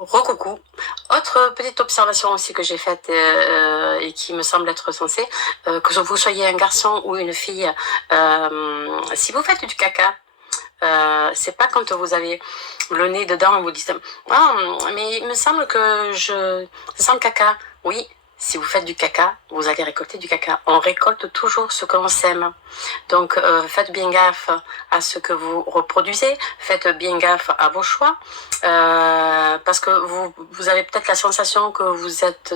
Recoucou. Autre petite observation aussi que j'ai faite et qui me semble être sensée, que vous soyez un garçon ou une fille, si vous faites du caca, c'est pas quand vous avez le nez dedans, vous dites ah mais il me semble que ça sent le caca. Oui, si vous faites du caca, vous allez récolter du caca. On récolte toujours ce que l'on sème. Donc faites bien gaffe à ce que vous reproduisez, faites bien gaffe à vos choix, parce que vous avez peut-être la sensation que vous êtes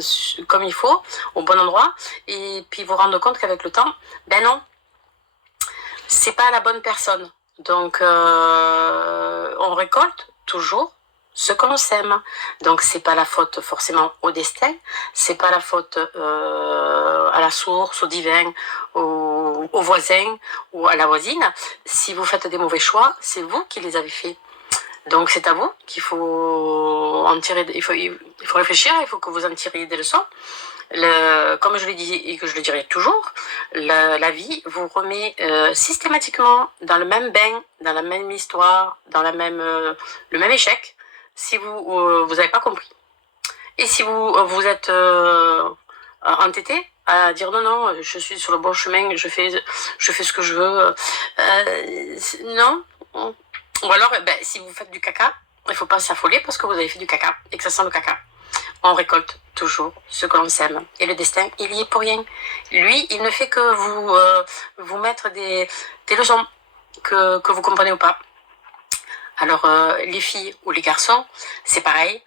comme il faut, au bon endroit, et puis vous rendre compte qu'avec le temps, ben non, c'est pas la bonne personne. Donc on récolte toujours ce que l'on sème. Donc c'est pas la faute forcément au destin, c'est pas la faute à la source, au divin, au voisin ou à la voisine. Si vous faites des mauvais choix, c'est vous qui les avez faits. Donc c'est à vous qu'il faut en tirer, il faut réfléchir, il faut que vous en tiriez des leçons. Comme je l'ai dit et que je le dirai toujours, la vie vous remet systématiquement dans le même bain, dans la même histoire, dans le même échec, si vous n'avez pas compris. Et si vous êtes entêté à dire non, je suis sur le bon chemin, je fais ce que je veux, non. Ou alors, si vous faites du caca, il ne faut pas s'affoler parce que vous avez fait du caca et que ça sent le caca. On récolte toujours ce que l'on sème. Et le destin, il y est pour rien. Lui, il ne fait que vous mettre des leçons que vous comprenez ou pas. Alors, les filles ou les garçons, c'est pareil.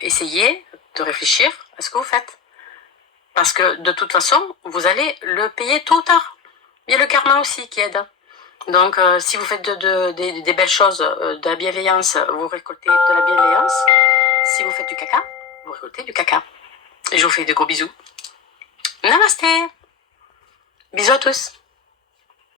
Essayez de réfléchir à ce que vous faites. Parce que de toute façon, vous allez le payer tôt ou tard. Il y a le karma aussi qui aide. Donc, si vous faites des belles choses, de la bienveillance, vous récoltez de la bienveillance. Si vous faites du caca, vous récoltez du caca. Et je vous fais de gros bisous. Namasté. Bisous à tous.